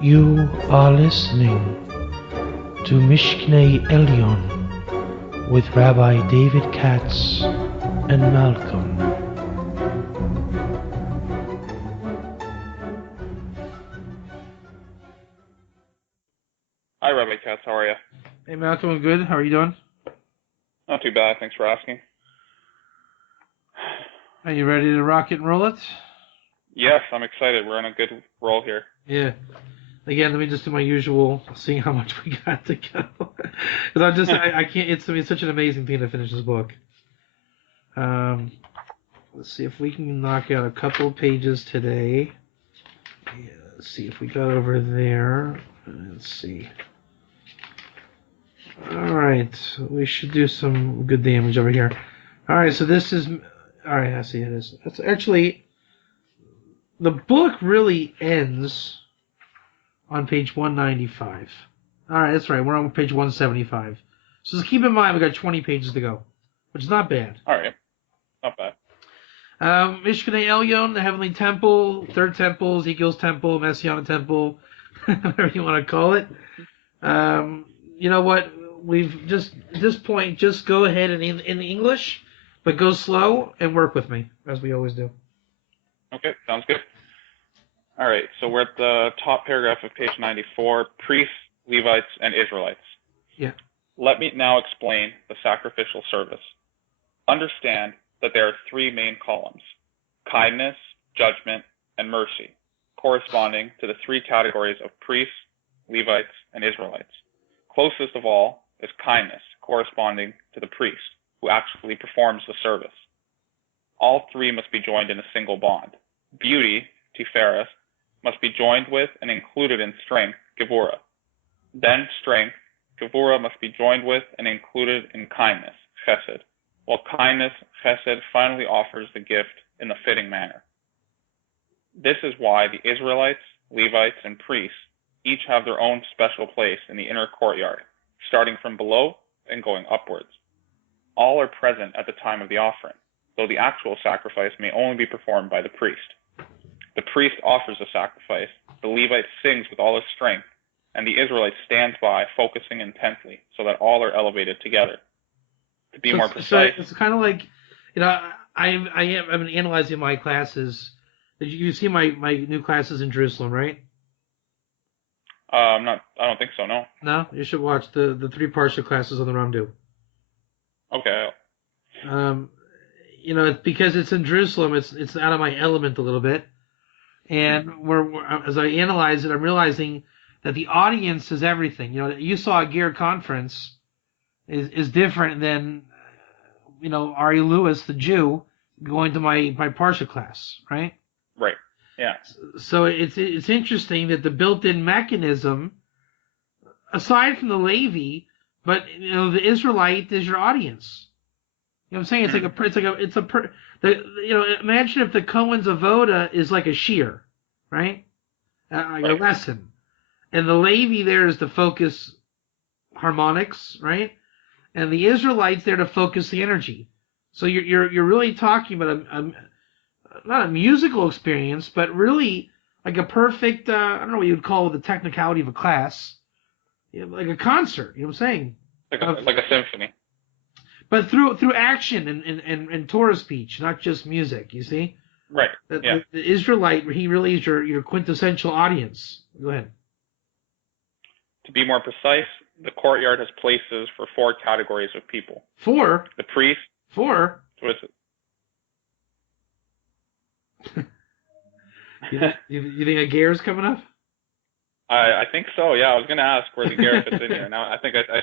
You are listening to Mishknei Elyon with Rabbi David Katz and Malcolm. Hi, Rabbi Katz. How are you? Hey Malcolm, I'm good. How are you doing? Not too bad. Thanks for asking. Are you ready to rock it and roll it? Yes, I'm excited. We're on a good roll here. Yeah. Again, let me just do my usual, seeing how much we got to go. Because I can't. It's such an amazing thing to finish this book. Let's see if we can knock out a couple of pages today. Yeah, let's see if we got over there. Let's see. All right, we should do some good damage over here. All right, so this is. All right, I see it is. That's actually. The book really ends on page 195. All right, that's right. We're on page 175. So just keep in mind we got 20 pages to go, which is not bad. All right. Not bad. Mishkanei Elyon, the Heavenly Temple, Third Temple, Ezekiel's Temple, Messianic Temple, whatever you want to call it. You know what? We've just, at this point, just go ahead and in English, but go slow and work with me, as we always do. Okay, sounds good. All right, so we're at the top paragraph of page 94, priests, Levites, and Israelites. Yeah. Let me now explain the sacrificial service. Understand that there are three main columns: kindness, judgment, and mercy, corresponding to the three categories of priests, Levites, and Israelites. Closest of all is kindness, corresponding to the priest, who actually performs the service. All three must be joined in a single bond. Beauty, Tiferes, must be joined with and included in strength, Gevurah. Then strength, Gevurah, must be joined with and included in kindness, Chesed, while kindness, Chesed, finally offers the gift in the fitting manner. This is why the Israelites, Levites, and priests each have their own special place in the inner courtyard, starting from below and going upwards. All are present at the time of the offering, though the actual sacrifice may only be performed by the priest. The priest offers the sacrifice, the Levite sings with all his strength, and the Israelite stands by, focusing intently, so that all are elevated together. To be more precise, so it's kind of like, you know, I've been analyzing my classes. You see my new classes in Jerusalem, right? I don't think so, no. No, you should watch the three Parsha classes on the Ramdu. Okay. You know, it's because it's in Jerusalem. It's out of my element a little bit, and as I analyze it, I'm realizing that the audience is everything. You know, you saw a Gear conference is different than, you know, Ari Lewis, the Jew, going to my Parsha class, right? Right. Yeah. So it's interesting that the built-in mechanism, aside from the Levi, but you know, the Israelite is your audience. You know what I'm saying? You know, imagine if the Cohen's Avoda is like a shear, right? Like a lesson, and the Levi there is to focus harmonics, right? And the Israelites there to focus the energy. So you're really talking about not a musical experience, but really like a perfect, I don't know what you'd call the technicality of a class, you know, like a concert. You know what I'm saying? Like a symphony. But through action and Torah speech, not just music. You see? Right. Yeah. The Israelite, he really is your quintessential audience. Go ahead. To be more precise, the courtyard has places for four categories of people. Four? The priest. Four? What is it? You think a Ger is coming up? I think so. Yeah, I was going to ask where the Ger fits in here. Now I think all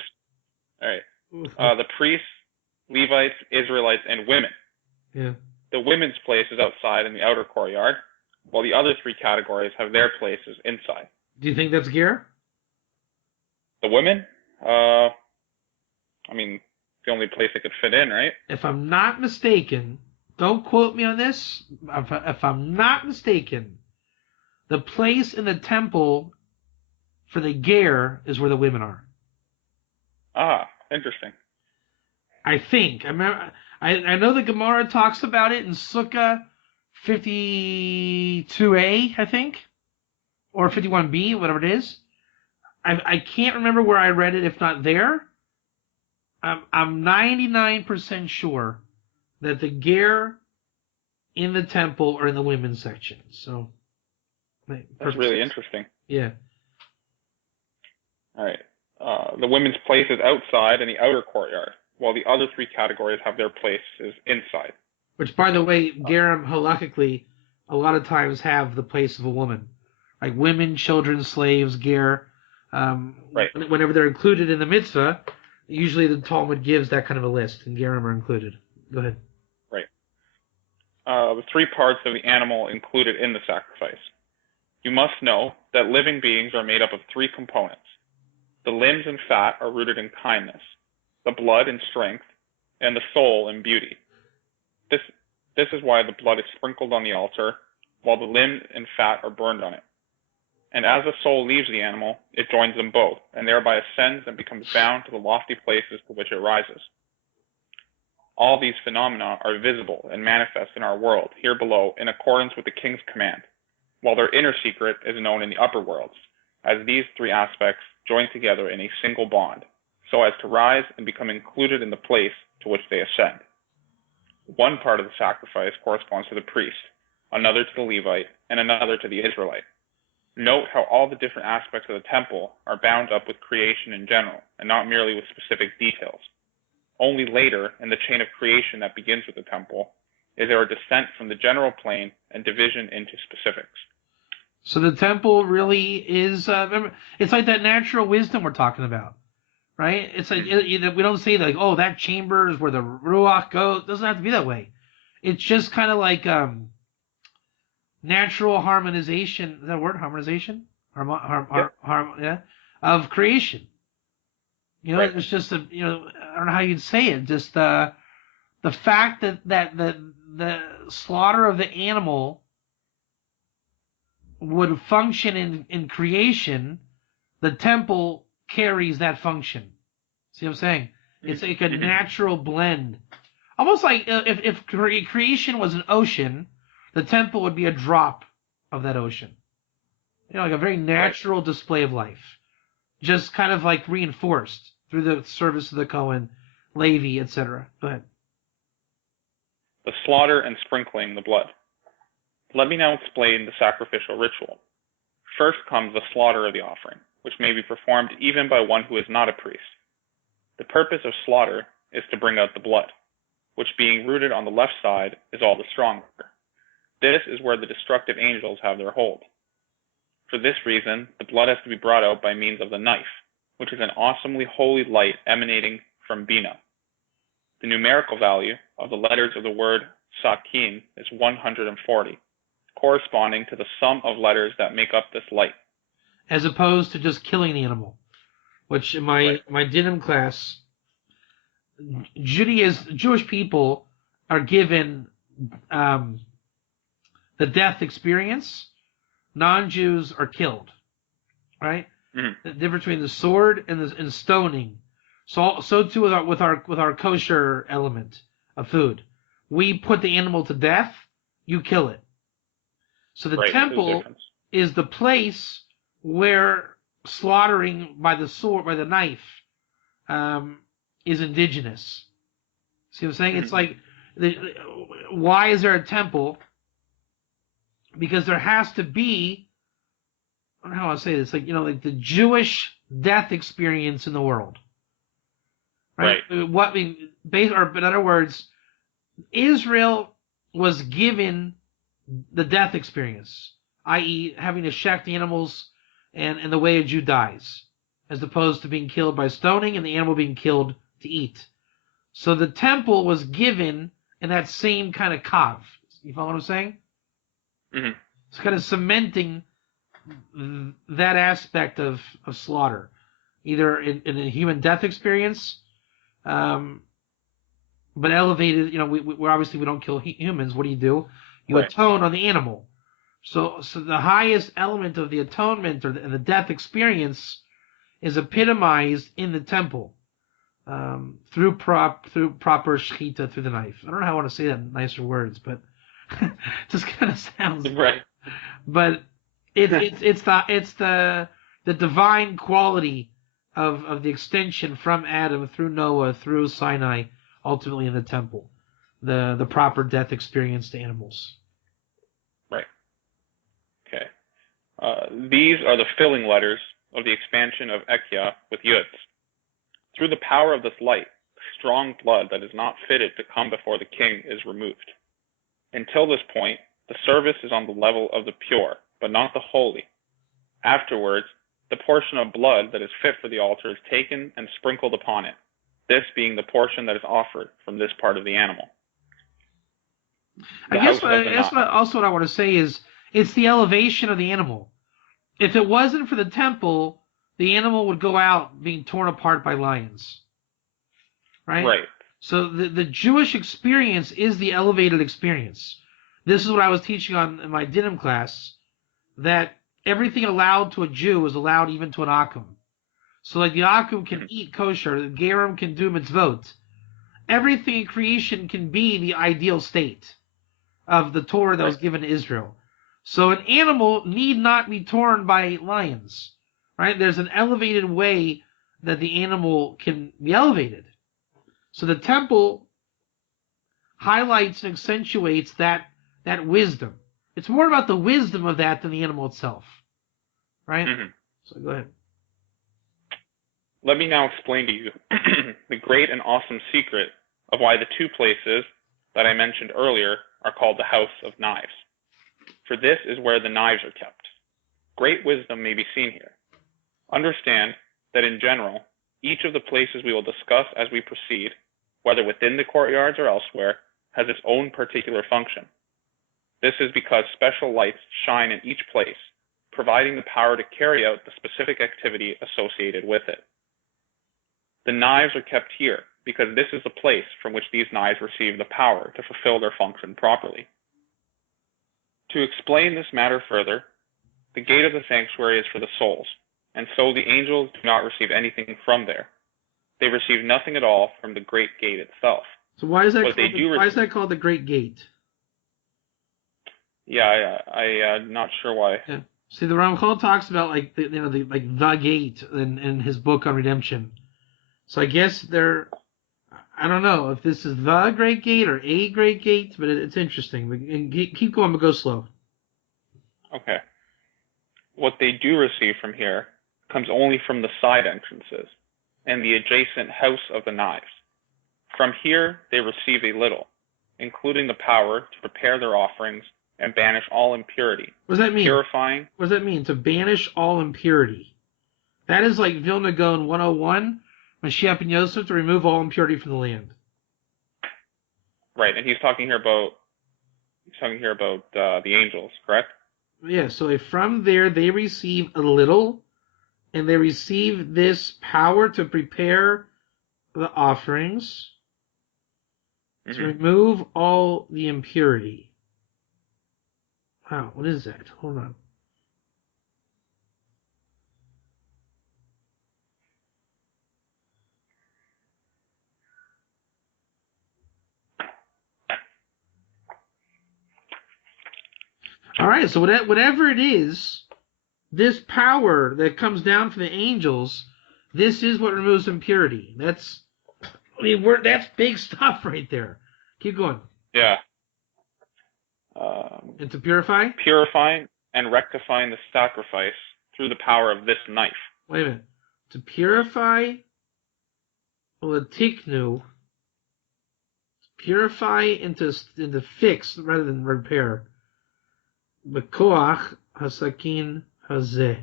right. The priests, Levites, Israelites, and women. Yeah. The women's place is outside in the outer courtyard, while the other three categories have their places inside. Do you think that's Ger? The women? I mean, the only place it could fit in, right? If I'm not mistaken, don't quote me on this. If I'm not mistaken, the place in the temple for the Ger is where the women are. Ah, interesting. I think. I know the Gemara talks about it in Sukkah 52a, I think. or 51b, whatever it is. I can't remember where I read it, if not there. I'm 99% sure that the ger in the temple are in the women's section. So that's really interesting. Yeah. All right. The women's place is outside in the outer courtyard, while the other three categories have their places inside. Which, by the way, Garam halakhically a lot of times have the place of a woman. Like women, children, slaves, ger. Right. Whenever they're included in the mitzvah, usually the Talmud gives that kind of a list, and gerim are included. Go ahead. Right. The three parts of the animal included in the sacrifice. You must know that living beings are made up of three components. The limbs and fat are rooted in kindness, the blood in strength, and the soul in beauty. This is why the blood is sprinkled on the altar, while the limbs and fat are burned on it. And as the soul leaves the animal, it joins them both, and thereby ascends and becomes bound to the lofty places to which it rises. All these phenomena are visible and manifest in our world, here below, in accordance with the king's command, while their inner secret is known in the upper worlds, as these three aspects join together in a single bond, so as to rise and become included in the place to which they ascend. One part of the sacrifice corresponds to the priest, another to the Levite, and another to the Israelite. Note how all the different aspects of the temple are bound up with creation in general, and not merely with specific details. Only later, in the chain of creation that begins with the temple, is there a descent from the general plane and division into specifics. So the temple really is, it's like that natural wisdom we're talking about, right? It's like, we don't say like, oh, that chamber is where the Ruach goes. It doesn't have to be that way. It's just kind of like natural harmonization. Is that a word? Harmonization? Yeah. Of creation. Right. It's just I don't know how you'd say it. Just the fact that the slaughter of the animal would function in creation, the temple carries that function. See what I'm saying? It's like a natural blend. Almost like if creation was an ocean, the temple would be a drop of that ocean. Like a very natural display of life. Just kind of like reinforced through the service of the Kohen, Levi, etc. Go ahead. The slaughter and sprinkling the blood. Let me now explain the sacrificial ritual. First comes the slaughter of the offering, which may be performed even by one who is not a priest. The purpose of slaughter is to bring out the blood, which being rooted on the left side is all the stronger. This is where the destructive angels have their hold. For this reason, the blood has to be brought out by means of the knife, which is an awesomely holy light emanating from Bina. The numerical value of the letters of the word Sakin is 140, corresponding to the sum of letters that make up this light. As opposed to just killing the animal, which in my dinim class, Jewish people are given the death experience. Non-Jews are killed, right? Mm-hmm. The difference between the sword and stoning. So too with our kosher element of food. We put the animal to death, you kill it. So the temple is the place where slaughtering by the sword, by the knife, is indigenous. See what I'm saying? Mm-hmm. It's like, why is there a temple? Because there has to be, I don't know how I say this, like the Jewish death experience in the world, right? But in other words, Israel was given the death experience, i.e., having to shecht the animals and the way a Jew dies, as opposed to being killed by stoning and the animal being killed to eat. So the temple was given in that same kind of kav. You follow what I'm saying? Mm-hmm. It's kind of cementing that aspect of slaughter, either in a human death experience, but elevated. We obviously we don't kill humans. What do? You atone on the animal. So the highest element of the atonement and the death experience is epitomized in the temple through proper shechita through the knife. I don't know how I want to say that in nicer words, but. Just kind of sounds right. But It's the divine quality of the extension from Adam through Noah through Sinai, ultimately in the temple, the proper death experience to animals. Right. Okay. These are the filling letters of the expansion of Ekya with Yuds. Through the power of this light, strong blood that is not fitted to come before the king is removed. Until this point, the service is on the level of the pure, but not the holy. Afterwards, the portion of blood that is fit for the altar is taken and sprinkled upon it, this being the portion that is offered from this part of the animal. I guess also what I want to say is it's the elevation of the animal. If it wasn't for the temple, the animal would go out being torn apart by lions. Right? Right. So the Jewish experience is the elevated experience. This is what I was teaching on in my Dinim class, that everything allowed to a Jew is allowed even to an Akum. So like the Akum can eat kosher, the Gerim can do mitzvot. Everything in creation can be the ideal state of the Torah that was given to Israel. So an animal need not be torn by lions, right? There's an elevated way that the animal can be elevated. So the temple highlights and accentuates that wisdom. It's more about the wisdom of that than the animal itself, right? Mm-hmm. So go ahead. Let me now explain to you the great and awesome secret of why the two places that I mentioned earlier are called the House of Knives. For this is where the knives are kept. Great wisdom may be seen here. Understand that in general, each of the places we will discuss as we proceed, whether within the courtyards or elsewhere, has its own particular function. This is because special lights shine in each place, providing the power to carry out the specific activity associated with it. The knives are kept here because this is the place from which these knives receive the power to fulfill their function properly. To explain this matter further, the gate of the sanctuary is for the souls, and so the angels do not receive anything from there. They receive nothing at all from the great gate itself. So why is that called the Great Gate? Yeah, I'm not sure why. Yeah. See, the Ramchal talks about the gate in his book on redemption. So I guess I don't know if this is the Great Gate or a Great Gate, but it's interesting. And keep going, but go slow. Okay. What they do receive from here comes only from the side entrances and the adjacent House of the Knives. From here, they receive a little, including the power to prepare their offerings and banish all impurity. What does that mean? Purifying. What does that mean, to banish all impurity? That is like Vilna Gaon 101, Mashiach ben Yosef, to remove all impurity from the land. Right, and he's talking here about the angels, correct? Yeah, so from there they receive a little, and they receive this power to prepare the offerings, to remove all the impurity. Wow, what is that? Hold on. All right, so whatever it is, this power that comes down from the angels, this is what removes impurity. That's big stuff right there. Keep going. Yeah. And to purify? Purifying and rectifying the sacrifice through the power of this knife. Wait a minute. To purify, tiknu, purify into fix rather than repair. Bekoach hasakin hazeh.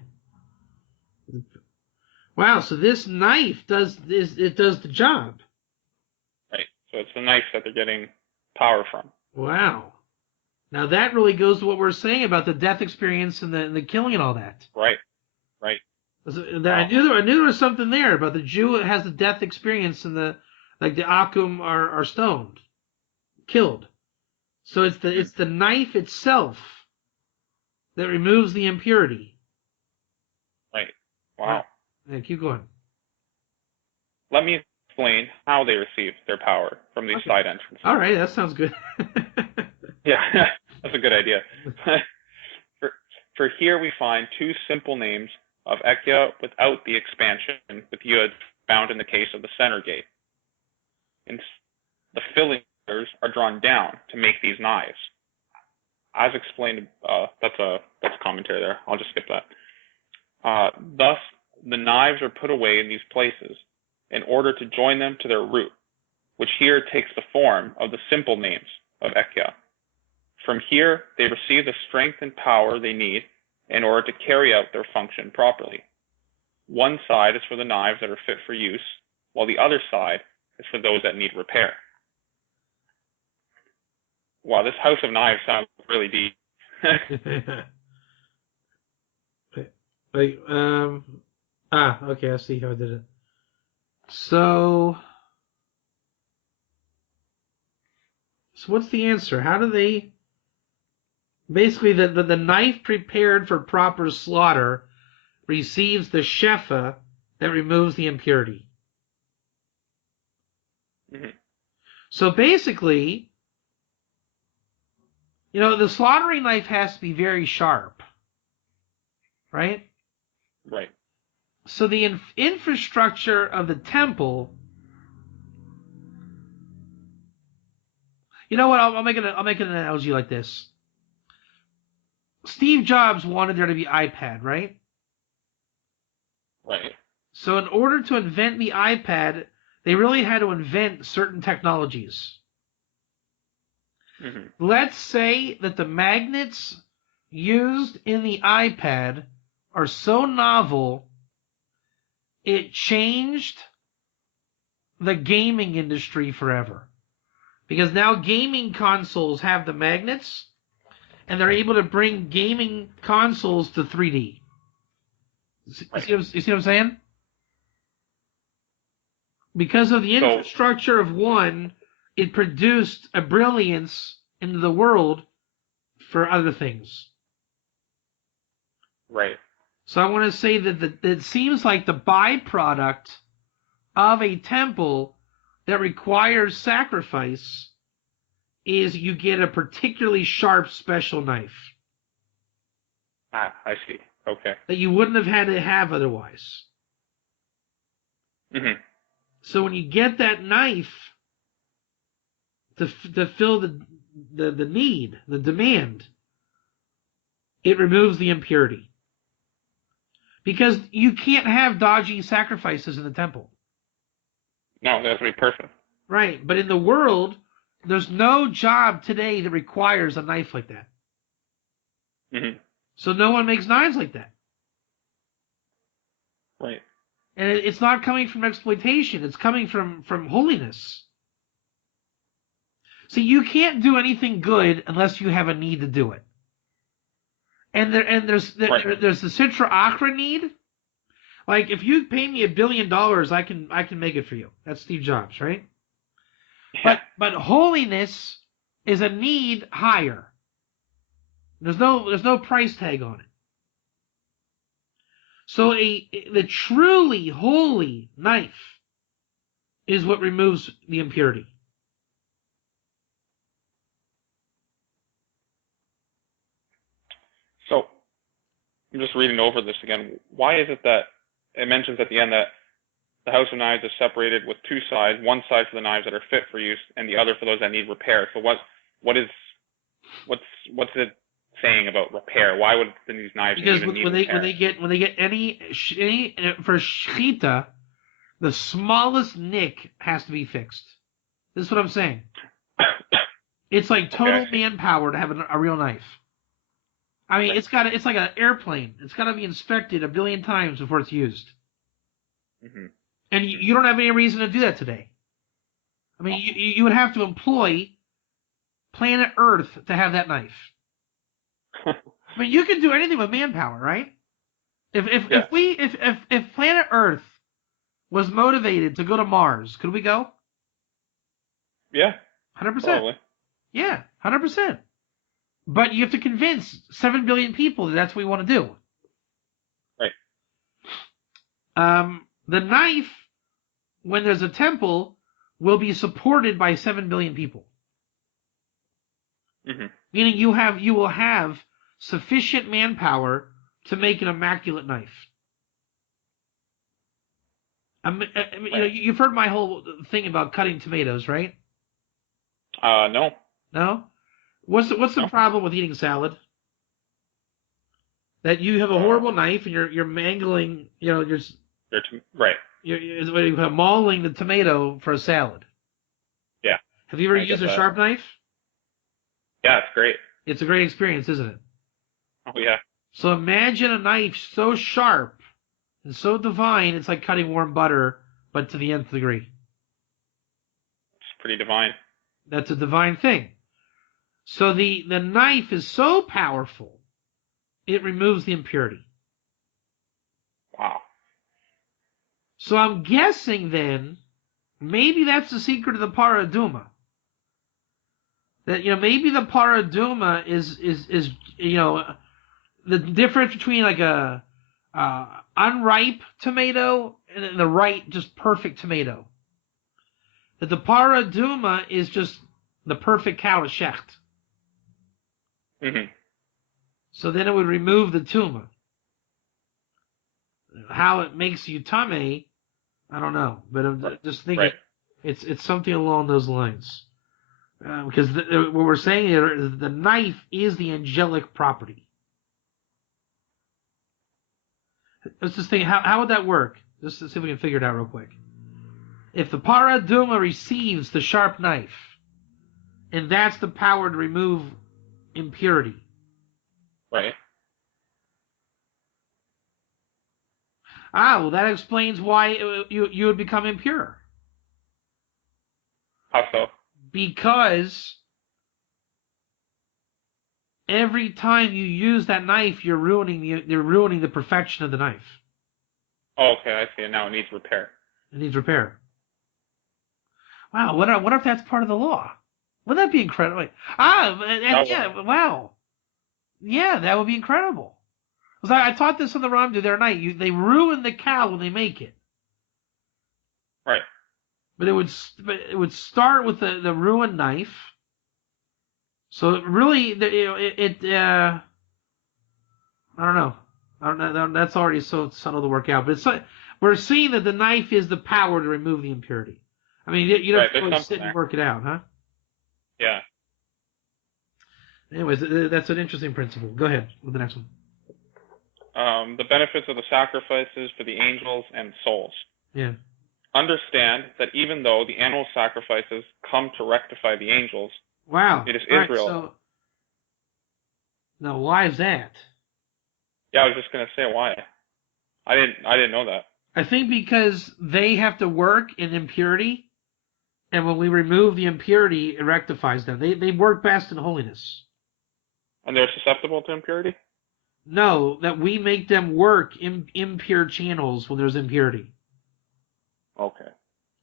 Wow, so this knife does the job. Right. So it's the knife that they're getting power from. Wow. Now that really goes to what we're saying about the death experience and the killing and all that. Right. Right. I knew there was something there about the Jew that has the death experience and the Akum are stoned, killed. So it's the knife itself that removes the impurity. Right. Wow. Yeah, keep going. Let me explain how they receive their power from these side entrances. All right, that sounds good. Yeah, that's a good idea. For here we find two simple names of Ekya without the expansion with Yud found in the case of the center gate. The filling letters are drawn down to make these knives. As explained, that's a commentary there. I'll just skip that. Thus, the knives are put away in these places in order to join them to their root, which here takes the form of the simple names of Ekya. From here, they receive the strength and power they need in order to carry out their function properly. One side is for the knives that are fit for use, while the other side is for those that need repair. Wow, this house of knives sounds really deep. Okay, I see how I did it. So what's the answer? How do they... Basically, the knife prepared for proper slaughter receives the shefa that removes the impurity. Mm-hmm. So basically, the slaughtering knife has to be very sharp, right? Right. So the infrastructure of the temple... You know what? I'll make an analogy like this. Steve Jobs wanted there to be iPad, right? Right. So in order to invent the iPad, they really had to invent certain technologies. Mm-hmm. Let's say that the magnets used in the iPad are so novel, it changed the gaming industry forever. Because now gaming consoles have the magnets, and they're able to bring gaming consoles to 3D. You see what I'm saying? Because of the infrastructure of one, it produced a brilliance into the world for other things. Right. So I want to say that it seems like the byproduct of a temple that requires sacrifice is you get a particularly sharp special knife. I see. Okay. That you wouldn't have had to have otherwise. Mm-hmm. So when you get that knife to fill the need, the demand, it removes the impurity. Because you can't have dodgy sacrifices in the temple. No, that's be perfect. Right, but in the world, there's no job today that requires a knife like that. Mm-hmm. So no one makes knives like that. Right. And it's not coming from exploitation. It's coming from holiness. See, you can't do anything good unless you have a need to do it. And there's the Sitra Achra need. Like, if you pay me $1 billion, I can make it for you. That's Steve Jobs, right? Yeah. But holiness is a need higher. There's no price tag on it. So the truly holy knife is what removes the impurity. So I'm just reading over this again. Why is it that it mentions at the end that the house of knives is separated with two sides, one side for the knives that are fit for use and the other for those that need repair? So what's it saying about repair? Why would these knives even need repair? when they get any for shchita, the smallest nick has to be fixed. This is what I'm saying. It's like total manpower to have a real knife. I mean, it's like an airplane. It's got to be inspected 1 billion times before it's used. Mm-hmm. And you don't have any reason to do that today. I mean, you would have to employ planet Earth to have that knife. I mean, you can do anything with manpower, right? If planet Earth was motivated to go to Mars, could we go? Yeah. 100%. Probably. Yeah, 100%. But you have to convince 7 billion people that that's what we want to do. Right. The knife, when there's a temple, will be supported by 7 billion people. Mm-hmm. Meaning you will have sufficient manpower to make an immaculate knife. You've heard my whole thing about cutting tomatoes, right? No. No? What's the No. problem with eating salad? That you have a horrible knife and you're mangling, Right. you're mauling the tomato for a salad. Yeah. Have you ever I get used a that. sharp knife? Yeah, it's great. It's a great experience, isn't it? Oh yeah. So imagine a knife so sharp and so divine, it's like cutting warm butter, but to the nth degree. It's pretty divine. That's a divine thing. So the knife is so powerful, it removes the impurity. Wow. So I'm guessing then, maybe that's the secret of the paraduma. That maybe the paraduma is the difference between like a unripe tomato and the right, just perfect tomato. That the paraduma is just the perfect cow to shecht. Mm-hmm. So then it would remove the tuma. How it makes you tame, I don't know, but I'm just thinking it's something along those lines. Because what we're saying here is the knife is the angelic property. Let's just think, how would that work? Just to see if we can figure it out real quick. If the paraduma receives the sharp knife, and that's the power to remove impurity. Right. Well, that explains why you would become impure. How so? Because every time you use that knife, you're ruining the perfection of the knife. Oh, okay, I see. Now it needs repair. It needs repair. Wow, what if that's part of the law? Wouldn't that be incredible? Wow. Yeah, that would be incredible. Because I taught this on the Ram the other night. They ruin the cow when they make it. Right. But it would start with the ruined knife. So it really, I don't know. That's already so subtle to work out. But we're seeing that the knife is the power to remove the impurity. I mean, you don't have to really sit and work it out, huh? Yeah. Anyways, that's an interesting principle. Go ahead with the next one. The benefits of the sacrifices for the angels and souls. Yeah. Understand that even though the animal sacrifices come to rectify the angels, wow, it is all Israel. Right, so, now, why is that? Yeah, I was just gonna say why. I didn't know that. I think because they have to work in impurity, and when we remove the impurity, it rectifies them. They work best in holiness. And they're susceptible to impurity? No, that we make them work in impure channels when there's impurity. Okay.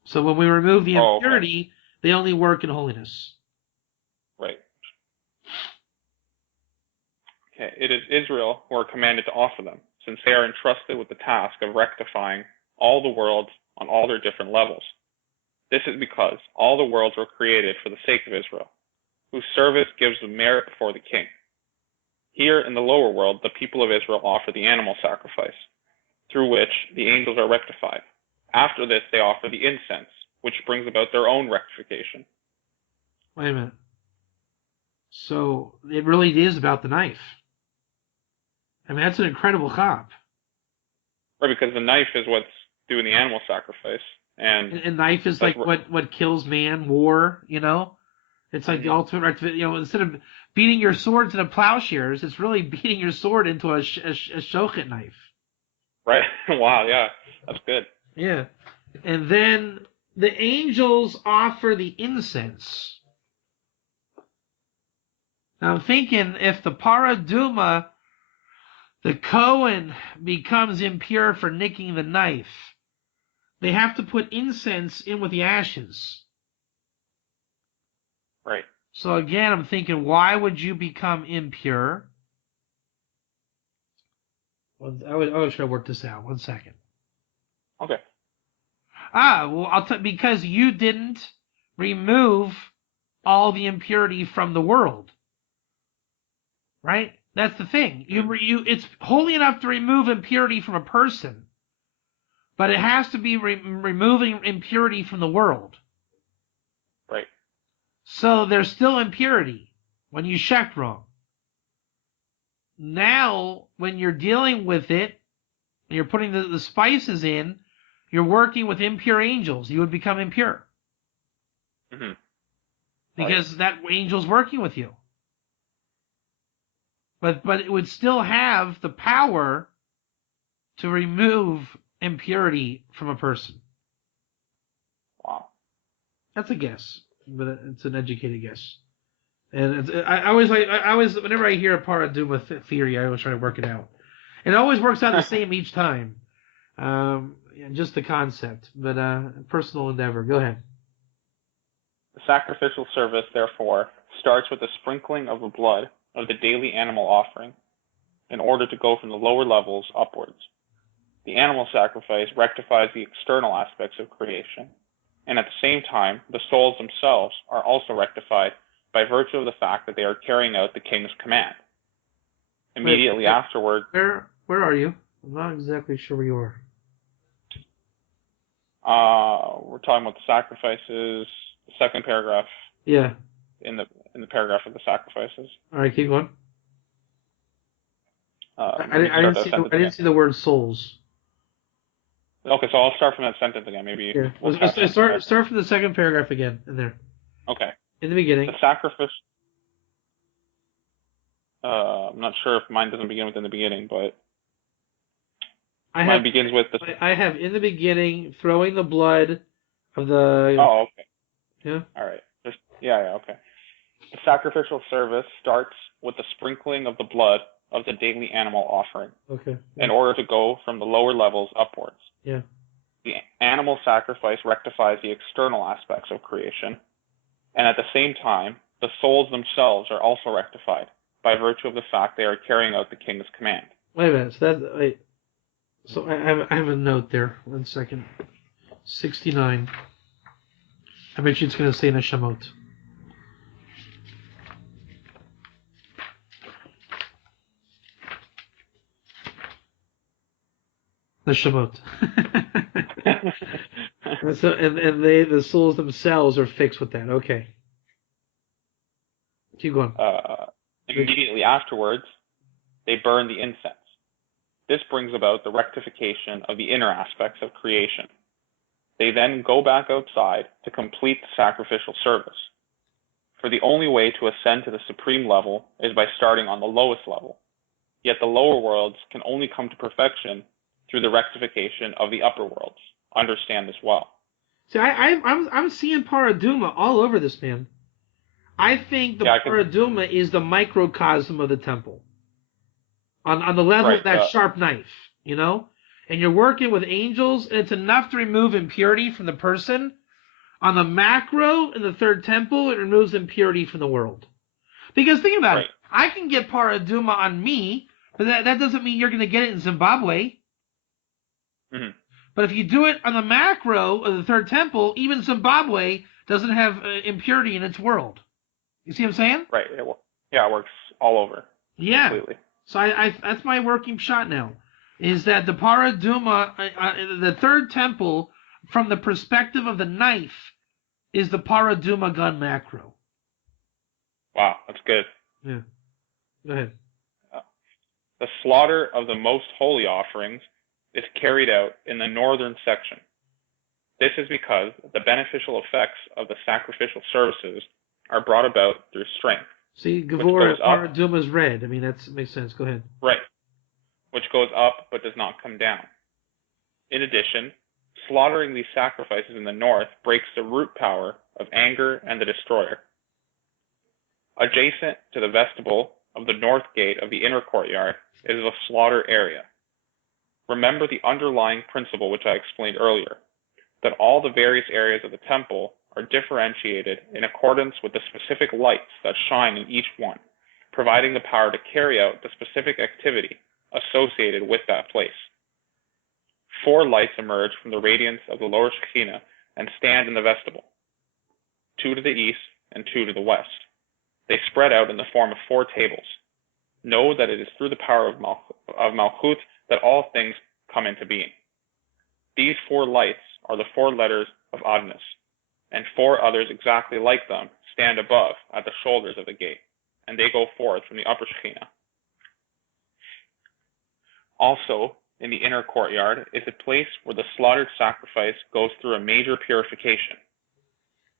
So when we remove the impurity, they only work in holiness. Right. Okay. It is Israel who are commanded to offer them, since they are entrusted with the task of rectifying all the worlds on all their different levels. This is because all the worlds were created for the sake of Israel, whose service gives them merit before the king. Here in the lower world, the people of Israel offer the animal sacrifice, through which the angels are rectified. After this, they offer the incense, which brings about their own rectification. Wait a minute. So it really is about the knife. I mean, that's an incredible cop. Right, because the knife is what's doing the animal sacrifice. And knife is like what kills man, war, It's like the ultimate, instead of beating your swords into plowshares, it's really beating your sword into a shochet knife. Right. Wow, yeah. That's good. Yeah. And then the angels offer the incense. Now I'm thinking if the paraduma, the Kohen, becomes impure for nicking the knife, they have to put incense in with the ashes. Right. So again, I'm thinking, why would you become impure? Well, I was trying to work this out. 1 second. Okay. Well, because you didn't remove all the impurity from the world, right? That's the thing. It's holy enough to remove impurity from a person, but it has to be removing impurity from the world. Right. So there's still impurity when you check wrong. Now, when you're dealing with it, you're putting the spices in, you're working with impure angels. You would become impure. Mm-hmm. Because that angel's working with you. But it would still have the power to remove impurity from a person. Wow. That's a guess, but it's an educated guess. And I always whenever I hear a paraduma theory, I always try to work it out. It always works out the same each time. Just the concept, but personal endeavor. Go ahead. The sacrificial service, therefore, starts with the sprinkling of the blood of the daily animal offering in order to go from the lower levels upwards. The animal sacrifice rectifies the external aspects of creation, and at the same time, the souls themselves are also rectified by virtue of the fact that they are carrying out the king's command. Immediately afterward... Where are you? I'm not exactly sure where you are. We're talking about the sacrifices, the second paragraph. Yeah. In the paragraph of the sacrifices. All right, keep going. I didn't see the word souls. Okay, so I'll start from that sentence again. Maybe we'll start from the second paragraph again in there. Okay. In the beginning. The sacrifice. I'm not sure if mine doesn't begin with in the beginning, but mine begins with the. I have in the beginning throwing the blood of the. Oh, okay. Yeah. All right. Okay. The sacrificial service starts with the sprinkling of the blood of the daily animal offering. Okay. Yeah. In order to go from the lower levels upwards. Yeah. The animal sacrifice rectifies the external aspects of creation, and at the same time, the souls themselves are also rectified by virtue of the fact they are carrying out the king's command. Wait a minute. So I have a note there. 1 second. 69. I bet you it's going to say Neshamot. Neshamot. So, and the souls themselves are fixed with that. Okay. Keep going. Immediately afterwards, they burn the incense. This brings about the rectification of the inner aspects of creation. They then go back outside to complete the sacrificial service. For the only way to ascend to the supreme level is by starting on the lowest level. Yet the lower worlds can only come to perfection through the rectification of the upper worlds. Understand this well. See, I'm seeing Paraduma all over this, man. I think the Paraduma is the microcosm of the temple. On the level of that sharp knife, you know? And you're working with angels, and it's enough to remove impurity from the person. On the macro, in the third temple, it removes impurity from the world. Because think about it. I can get Paraduma on me, but that doesn't mean you're going to get it in Zimbabwe. Mm-hmm. But if you do it on the macro of the third temple, even Zimbabwe doesn't have impurity in its world. You see what I'm saying? Right. It works all over. Yeah. Completely. So I that's my working shot now, is that the Paraduma, the third temple, from the perspective of the knife, is the Paraduma gun macro. Wow, that's good. Yeah. Go ahead. The slaughter of the most holy offerings is carried out in the northern section. This is because the beneficial effects of the sacrificial services are brought about through strength. See, Gavor, Paraduma is red. I mean, that makes sense. Go ahead. Right. Which goes up but does not come down. In addition, slaughtering these sacrifices in the north breaks the root power of anger and the destroyer. Adjacent to the vestibule of the north gate of the inner courtyard is the slaughter area. Remember the underlying principle which I explained earlier, that all the various areas of the temple are differentiated in accordance with the specific lights that shine in each one, providing the power to carry out the specific activity associated with that place. 4 lights emerge from the radiance of the lower Shekhinah and stand in the vestibule, 2 to the east and 2 to the west. They spread out in the form of 4 tables. Know that it is through the power of Malchut that all things come into being. These 4 lights are the 4 letters of Adonus, and 4 others exactly like them stand above at the shoulders of the gate, and they go forth from the upper Shekhinah. Also, in the inner courtyard is a place where the slaughtered sacrifice goes through a major purification,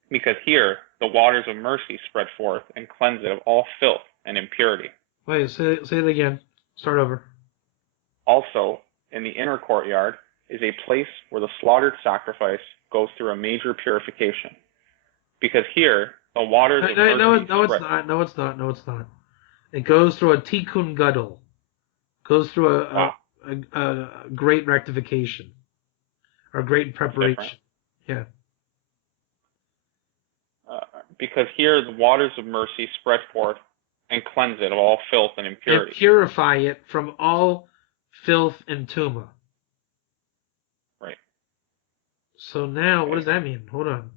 because here the waters of mercy spread forth and cleanse it of all filth and impurity. Wait, say it again. Start over. Also, in the inner courtyard is a place where the slaughtered sacrifice goes through a major purification, because here the waters of mercy spread. No, it's not. It goes through a tikkun gadol. Goes through a great rectification or great preparation. Yeah. Because here the waters of mercy spread forth and cleanse it of all filth and impurity. And purify it from all filth and tuma. Right. So now, what does that mean? Hold on.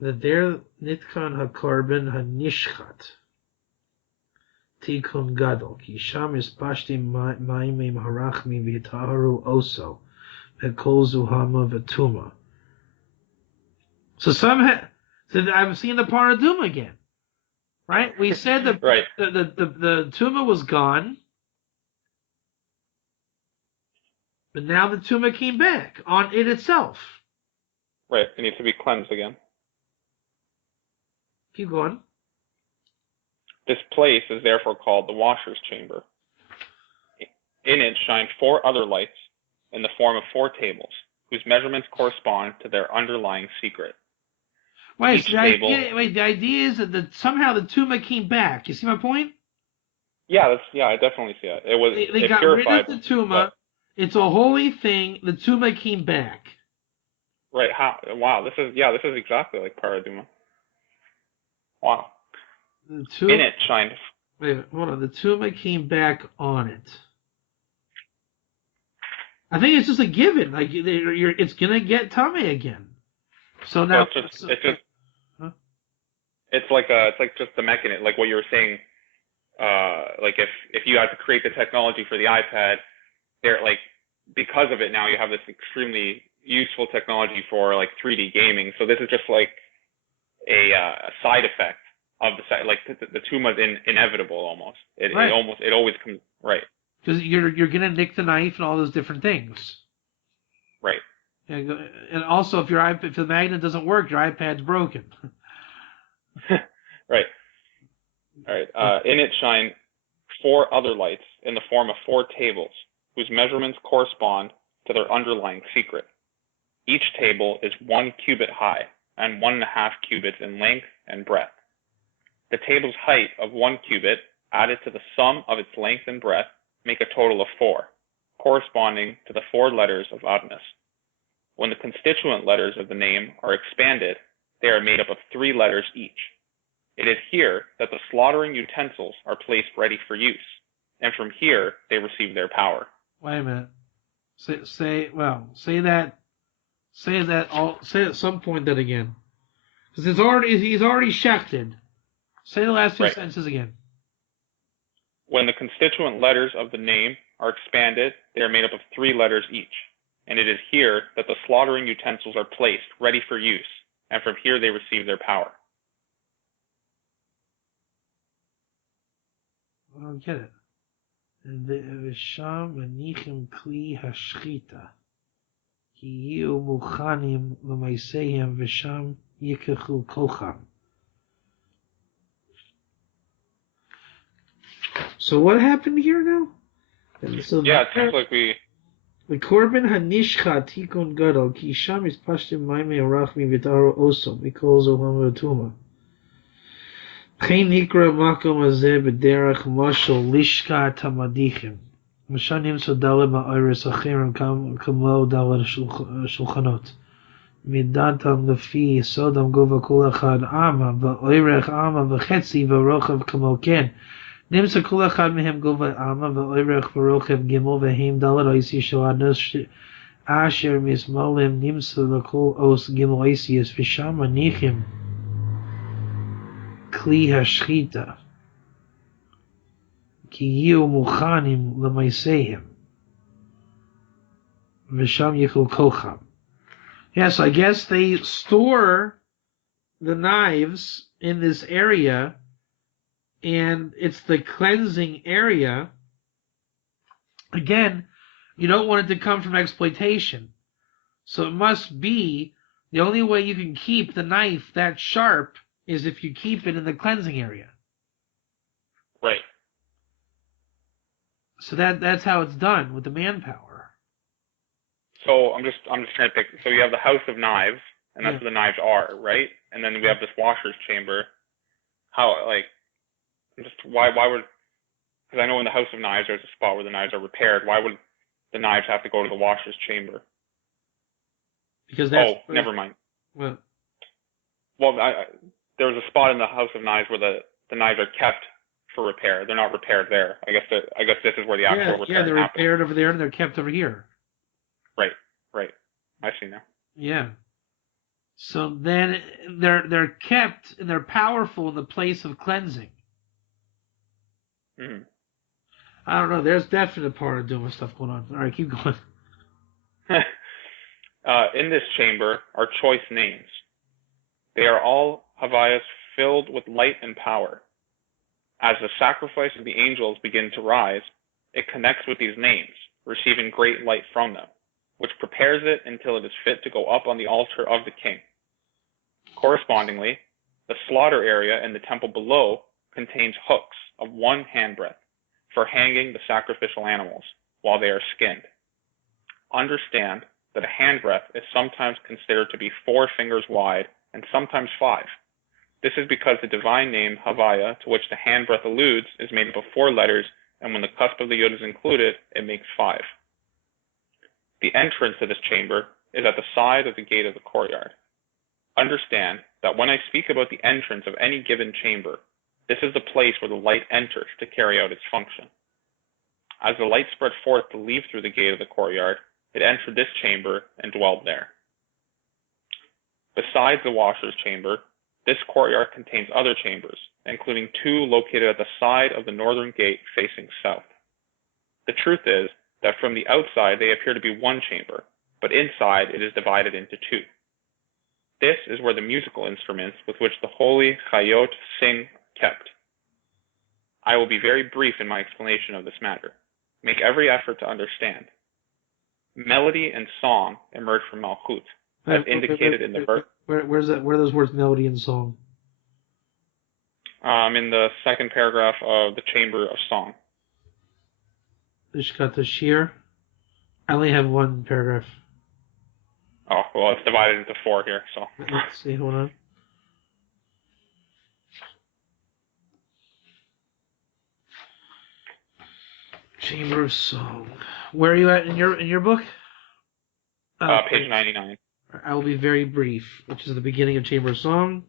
That there nitkan hakorban hanishchat tikkun gadol ki sham ispashti ma'imim harachmi v'yitaharu oso v'kol zuhama v'tuma. So I'm seeing the paraduma again, right? We said that right. the tuma was gone, but now the tuma came back on it itself. Right, it needs to be cleansed again. Keep going. This place is therefore called the washer's chamber. In it shine 4 other lights in the form of 4 tables, whose measurements correspond to their underlying secret. Wait, the idea is that somehow the tuma came back. You see my point? Yeah, I definitely see it. They got rid of the tuma. It's a holy thing. The tuma came back. Right. How? Wow. This is exactly like paraduma. Wow. In it shined. Wait, hold on. The tuma came back on it. I think it's just a given. Like it's gonna get tummy again. So now it's like just the mechanism, like what you were saying. Like if you had to create the technology for the iPad, there like because of it now you have this extremely useful technology for like 3D gaming. So this is just like a side effect of the tuma is inevitable almost. It always comes right. Because you're gonna nick the knife and all those different things. Right. And also, if the magnet doesn't work, your iPad's broken. Right. All right. In it shine 4 other lights in the form of 4 tables, whose measurements correspond to their underlying secret. Each table is 1 cubit high and 1.5 cubits in length and breadth. The table's height of 1 cubit, added to the sum of its length and breadth, make a total of 4, corresponding to the 4 letters of Adonus. When the constituent letters of the name are expanded, they are made up of 3 letters each. It is here that the slaughtering utensils are placed ready for use, and from here they receive their power. Wait a minute. Say at some point that again. Because he's already shechted. Say the last 2 sentences again. When the constituent letters of the name are expanded, they are made up of 3 letters each. And it is here that the slaughtering utensils are placed, ready for use, and from here they receive their power. I don't get it. V'sham manichim kli hashchita, ki yiu muchanim l'maisehem v'sham yikechu kocham. So what happened here now? So it seems like we... The korban hanishcha tikun gadol ki sham is pashtim maime arachmi v'taro osom mikol zoham v'tuma. Chen nikra makom hazeh b'derech mashal lishka tamadichim. Mashanim sodale ma'oris achirim kamo dalet shulchanot. Midatam lefi sodam gova kol echad ama v'oirech ama v'chetzi v'rochav kamo ken. Nimsa kol echad mehem gova ama v'oirech v'rochav gimel v'heim dalet oisi shoadnos asher mismalim nimsa l'kol os gimel oisius v'sham anichim Kli hashchita. Ki yiu muchanim l'maisehim. V'sham yichul kocham. Yes, I guess they store the knives in this area, and it's the cleansing area. Again, you don't want it to come from exploitation. So it must be the only way you can keep the knife that sharp is if you keep it in the cleansing area. Right. So that's how it's done with the manpower. So I'm just trying to pick. So you have the house of knives, and that's where the knives are, right? And then we have this washer's chamber. How, like, why would? Because I know in the house of knives there's a spot where the knives are repaired. Why would the knives have to go to the washer's chamber? Because that's never mind. Well, there was a spot in the house of knives where the knives are kept for repair. They're not repaired there. I guess this is where the actual repair they're happens. repaired over there and they're kept over here. Right. I see now. Yeah. So then they're kept and they're powerful in the place of cleansing. Mm-hmm. I don't know. There's definite part of doing stuff going on. All right, keep going. In this chamber are choice names. They are all Havayas filled with light and power. As the sacrifice of the angels begin to rise, it connects with these names, receiving great light from them, which prepares it until it is fit to go up on the altar of the king. Correspondingly, the slaughter area in the temple below contains hooks of 1 handbreadth for hanging the sacrificial animals while they are skinned. Understand that a handbreadth is sometimes considered to be 4 fingers wide and sometimes 5. This is because the divine name Havaya, to which the handbreadth alludes, is made up of 4 letters, and when the cusp of the yod is included, it makes 5. The entrance to this chamber is at the side of the gate of the courtyard. Understand that when I speak about the entrance of any given chamber, this is the place where the light enters to carry out its function. As the light spread forth to leave through the gate of the courtyard, it entered this chamber and dwelled there. Besides the washer's chamber, this courtyard contains other chambers, including 2 located at the side of the northern gate facing south. The truth is that from the outside they appear to be 1 chamber, but inside it is divided into 2. This is where the musical instruments with which the holy Chayot sing are kept. I will be very brief in my explanation of this matter. Make every effort to understand. Melody and song emerge from Malchut, as indicated in the verse. Where are those words, melody and song? In the second paragraph of the Chamber of Song. Ishkat Shir. I only have 1 paragraph. Oh, well, it's divided into 4 here, so. Let's see, hold on. Chamber of Song. Where are you at in your book? Page 99. I will be very brief, which is the beginning of Chamber of Song.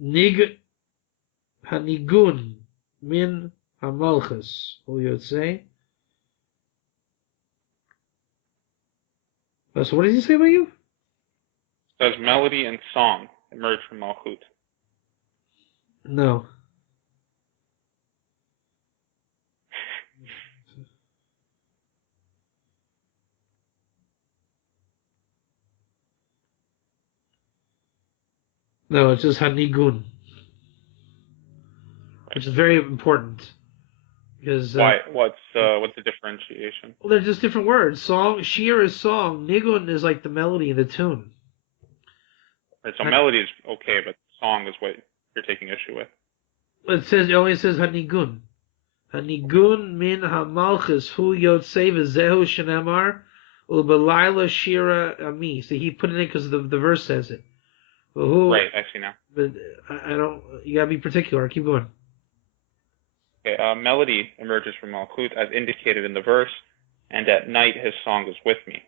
Hanigun min hamalchus. Who you would say? So what did he say about you? It says melody and song emerge from Malchut. No. No, it's just Hanigun, which is very important because why? What's the differentiation? Well, they're just different words. Song, shir is song. Nigun is like the melody, the tune. Right, so melody is okay, but song is what you're taking issue with. It only says Hanigun. Hanigun min hamalchus hu yotzei v'zehu shenamar u'belayla shira ami. So he put it in because the verse says it. Right, I see now. But I don't. You gotta be particular. Keep going. Okay, melody emerges from Malchut as indicated in the verse, and at night his song is with me.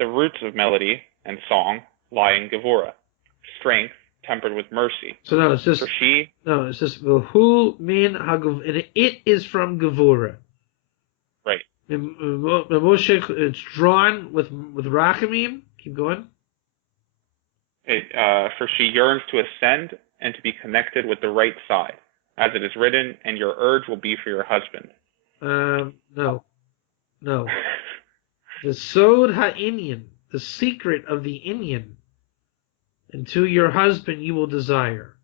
The roots of melody and song lie in Gevurah, strength tempered with mercy. So no, it's just it's just who min hagav, and it is from Gevurah. Right. It's drawn with rachamim. Keep going. For she yearns to ascend and to be connected with the right side, as it is written, and your urge will be for your husband. No. The Sod HaInyan, the secret of the Inyan, and to your husband you will desire.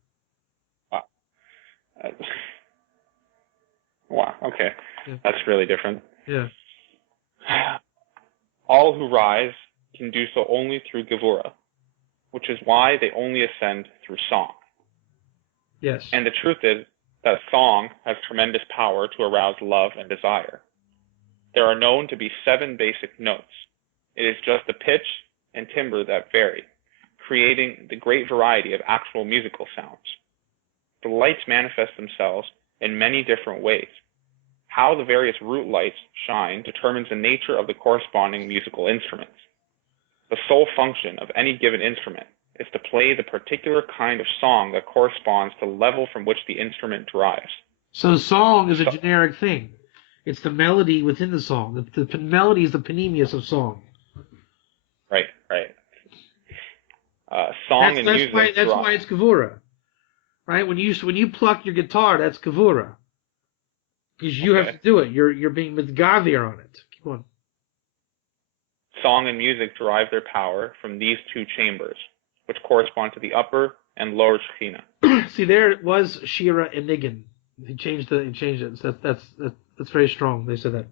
Wow. Wow, okay. Yeah. That's really different. Yeah. All who rise can do so only through Gevurah, which is why they only ascend through song. Yes. And the truth is that song has tremendous power to arouse love and desire. There are known to be 7 basic notes. It is just the pitch and timbre that vary, creating the great variety of actual musical sounds. The lights manifest themselves in many different ways. How the various root lights shine determines the nature of the corresponding musical instruments. The sole function of any given instrument is to play the particular kind of song that corresponds to the level from which the instrument derives. So song is a generic thing. It's the melody within the song. The melody is the panemius of song. Right. Song and music. That's why it's Gevurah. Right? When you pluck your guitar, that's Gevurah. Because you have to do it. You're being mitgavir on it. Keep on. Song and music derive their power from these 2 chambers, which correspond to the upper and lower Shekhinah. See, there it was Shira and Niggin. He changed it. So that's very strong. They said that.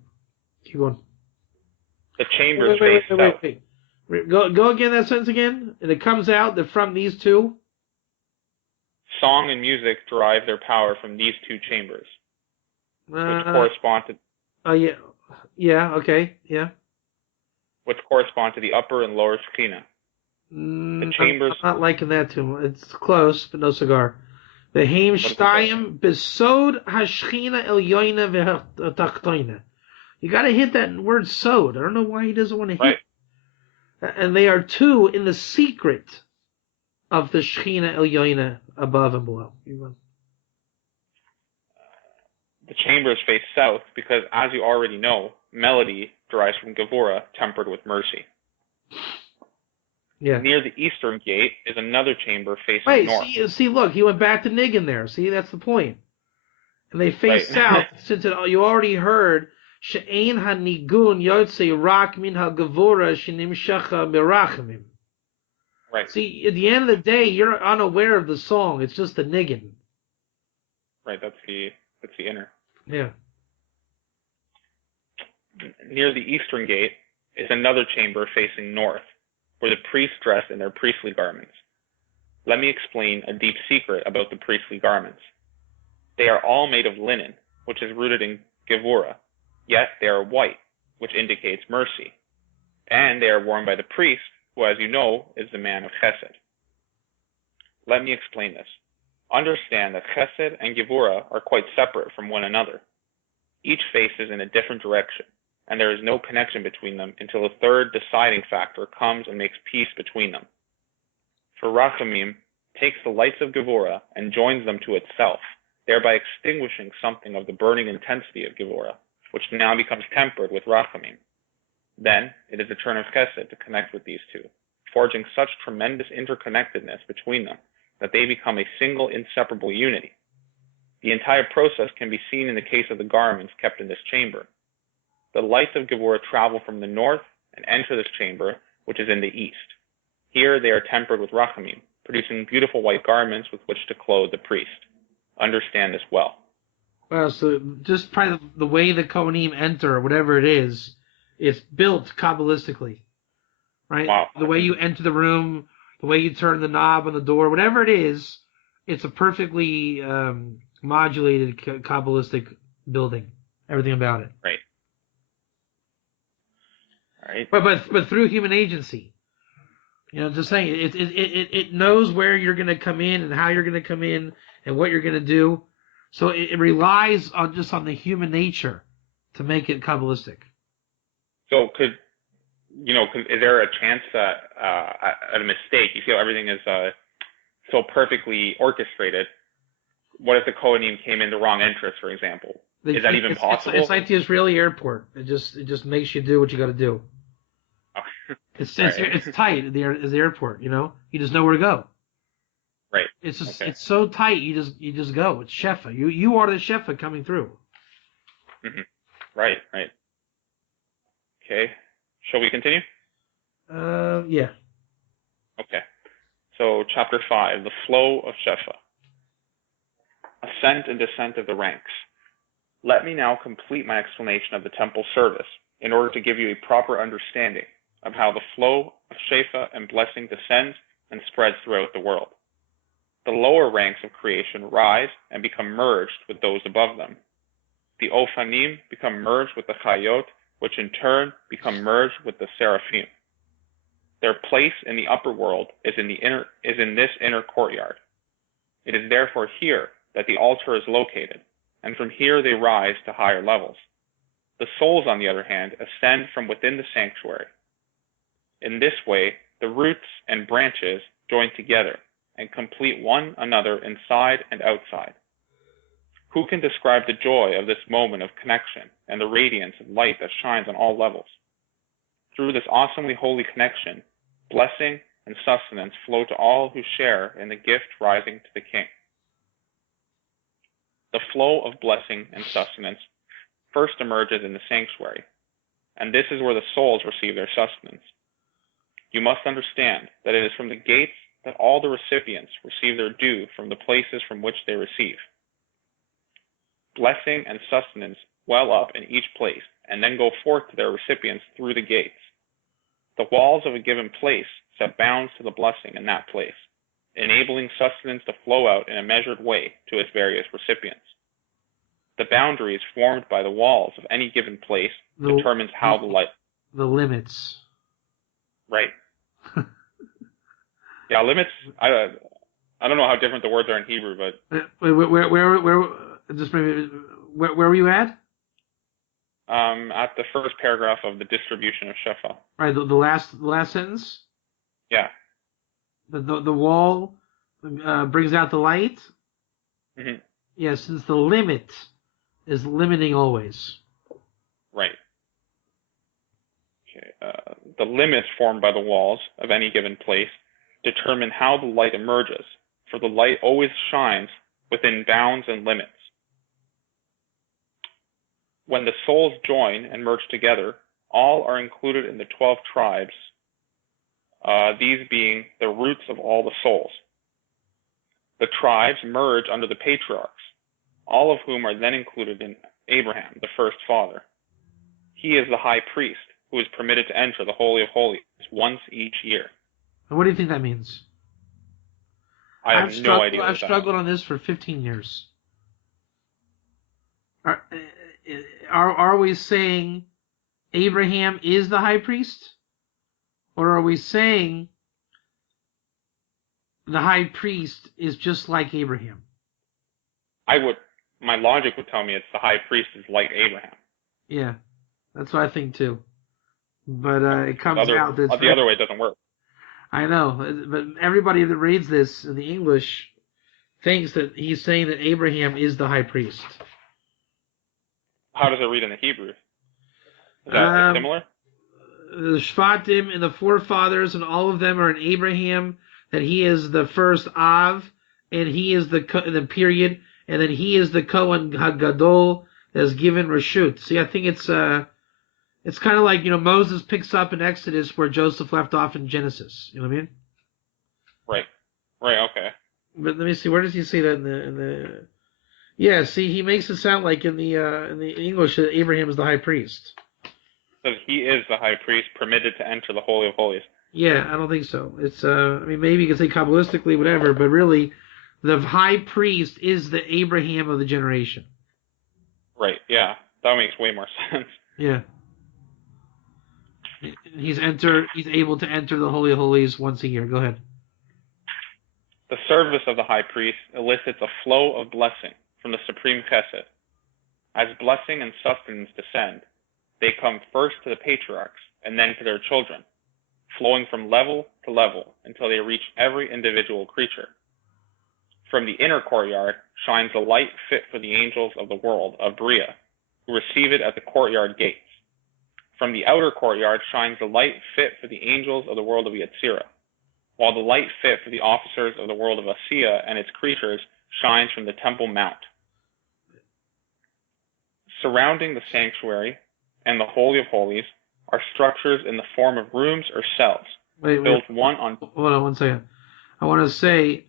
Keep going. The chambers face south. Go again, that sentence again. And it comes out that from these 2. Song and music derive their power from these 2 chambers, which correspond to. Yeah. Okay. Yeah. Which correspond to the upper and lower Shekhinah. The chambers. I'm not liking that too much. It's close, but no cigar. The Heim Shtayim Besod Hashchina Elyoina V'Tachtoina. You got to hit that word sod. I don't know why he doesn't want to hit. Right. And they are 2 in the secret of the Shechina Elyoina above and below. The chambers face south because, as you already know, melody derives from Gevurah tempered with mercy. Yeah. Near the eastern gate is another chamber facing north. See, look, he went back to Niggin there. See, that's the point. And they face south, since you already heard, She'ein hanigun yotze rak min ha-gevurah shenimshacha mirachimim. Right. See, at the end of the day, you're unaware of the song. It's just the Niggin. Right, that's the inner. Yeah. Near the eastern gate is another chamber facing north, where the priests dress in their priestly garments. Let me explain a deep secret about the priestly garments. They are all made of linen, which is rooted in Gevurah, yet they are white, which indicates mercy. And they are worn by the priest, who, as you know, is the man of Chesed. Let me explain this. Understand that Chesed and Gevurah are quite separate from one another. Each faces in a different direction, and there is no connection between them until a third deciding factor comes and makes peace between them. For Rachamim takes the lights of Gevurah and joins them to itself, thereby extinguishing something of the burning intensity of Gevurah, which now becomes tempered with Rachamim. Then it is the turn of Chesed to connect with these 2, forging such tremendous interconnectedness between them that they become a single inseparable unity. The entire process can be seen in the case of the garments kept in this chamber. The lights of Gevurah travel from the north and enter this chamber, which is in the east. Here they are tempered with Rachamim, producing beautiful white garments with which to clothe the priest. Understand this well. Well, so just probably the way the Kohanim enter, or whatever it is, it's built Kabbalistically, right? Wow. The way you enter the room, the way you turn the knob on the door, whatever it is, it's a perfectly modulated Kabbalistic building. Everything about it. Right. Right. But through human agency. Just saying, it knows where you're going to come in and how you're going to come in and what you're going to do. So it relies on the human nature to make it Kabbalistic. So is there a chance that at a mistake, you feel everything is so perfectly orchestrated? What if the Kohanim came in the wrong entrance, for example? Is that even possible? It's like the Israeli airport. It just makes you do what you got to do. Right. It's tight at the airport. You just know where to go. Right. Okay. It's so tight. You just go. It's Shefa. You are the Shefa coming through. Hmm. Right. Right. Okay. Shall we continue? Yeah. Okay. So, chapter 5, the flow of Shefa. Ascent and descent of the ranks. Let me now complete my explanation of the temple service in order to give you a proper understanding of how the flow of Shefa and blessing descends and spreads throughout the world. The lower ranks of creation rise and become merged with those above them. The Ophanim become merged with the Chayot, which in turn become merged with the Seraphim. Their place in the upper world is in this inner courtyard. It is therefore here that the altar is located, and from here they rise to higher levels. The souls, on the other hand, ascend from within the sanctuary. In this way, the roots and branches join together and complete one another inside and outside. Who can describe the joy of this moment of connection and the radiance and light that shines on all levels? Through this awesomely holy connection, blessing and sustenance flow to all who share in the gift rising to the King. The flow of blessing and sustenance first emerges in the sanctuary, and this is where the souls receive their sustenance. You must understand that it is from the gates that all the recipients receive their due from the places from which they receive. Blessing and sustenance well up in each place and then go forth to their recipients through the gates. The walls of a given place set bounds to the blessing in that place, enabling sustenance to flow out in a measured way to its various recipients. The boundaries formed by the walls of any given place determines how the light... The limits. Right. Yeah, limits, I don't know how different the words are in Hebrew, but... Where were you at? At the first paragraph of the distribution of Shefa. Right, the last sentence? Yeah. The wall brings out the light? Mm-hmm. Yeah, since the limit is limiting always. Right. Okay. The limits formed by the walls of any given place determine how the light emerges, for the light always shines within bounds and limits. When the souls join and merge together, all are included in the 12 tribes, these being the roots of all the souls. The tribes merge under the patriarchs, all of whom are then included in Abraham, the first father. He is the high priest who is permitted to enter the Holy of Holies once each year. And what do you think that means? I have no idea. I've struggled on this for 15 years. Are we saying Abraham is the high priest? Or are we saying the high priest is just like Abraham? My logic would tell me it's the high priest is like Abraham. Yeah, that's what I think too. But it comes out that the other way doesn't work. I know, but everybody that reads this in the English thinks that he's saying that Abraham is the high priest. How does it read in the Hebrew? Is that similar? The Shvatim and the forefathers and all of them are in Abraham, that he is the first Av, and he is the period, and then he is the Kohen HaGadol that is given Rashut. See, I think it's kind of like, Moses picks up in Exodus where Joseph left off in Genesis. You know what I mean? Right, okay. But let me see, where does he say that in the Yeah, see, he makes it sound like in the English that Abraham is the high priest. Says he is the high priest permitted to enter the Holy of Holies. Yeah, I don't think so. It's maybe you can say Kabbalistically, whatever, but really, the high priest is the Abraham of the generation. Right. Yeah, that makes way more sense. Yeah. He's able to enter the Holy of Holies once a year. Go ahead. The service of the high priest elicits a flow of blessing from the supreme Chesed. As blessing and sustenance descend, they come first to the patriarchs and then to their children, flowing from level to level until they reach every individual creature. From the inner courtyard shines a light fit for the angels of the world of Bria, who receive it at the courtyard gates. From the outer courtyard shines the light fit for the angels of the world of Yetzirah, while the light fit for the officers of the world of Asiya and its creatures shines from the Temple Mount. Surrounding the sanctuary and the Holy of Holies are structures in the form of rooms or cells, built one on... Hold on 1 second. I want to say,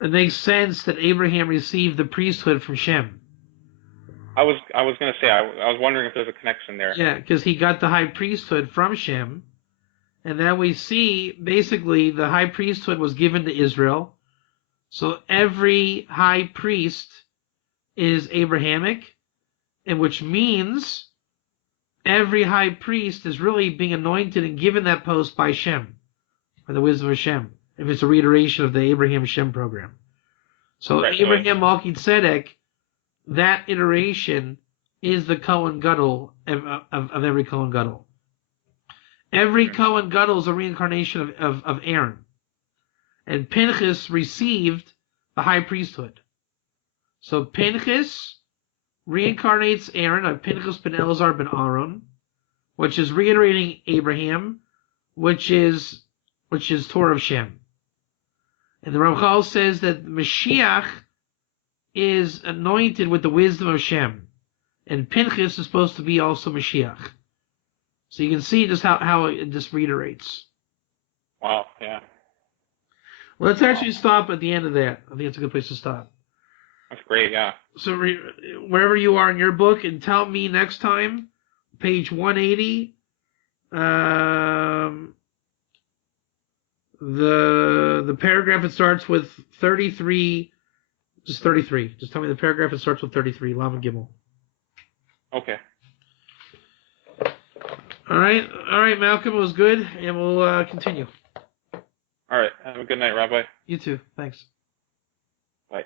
it makes sense that Abraham received the priesthood from Shem. I was going to say, I was wondering if there's a connection there. Yeah, because he got the high priesthood from Shem. And then we see, basically, the high priesthood was given to Israel. So every high priest is Abrahamic, and which means every high priest is really being anointed and given that post by Shem, by the wisdom of Shem, if it's a reiteration of the Abraham-Shem program. So right, Abraham Melchizedek, that iteration is the Kohen Gadol of every Kohen Gadol. Every Kohen Gadol is a reincarnation of Aaron. And Pinchas received the high priesthood. So Pinchas reincarnates Aaron, Pinchas ben Elazar ben Aaron, which is reiterating Abraham, which is Torah of Shem. And the Ramchal says that Mashiach is anointed with the wisdom of Shem, and Pinchas is supposed to be also Mashiach. So you can see just how it just reiterates. Wow, yeah. Well, let's actually stop at the end of that. I think it's a good place to stop. That's great, yeah. So wherever you are in your book, and tell me next time, page 180, the paragraph that starts with 33, just 33. Just tell me the paragraph that starts with 33, Lam and Gimel. Okay. All right, Malcolm, it was good, and we'll continue. All right, have a good night, Rabbi. You too, thanks. Bye.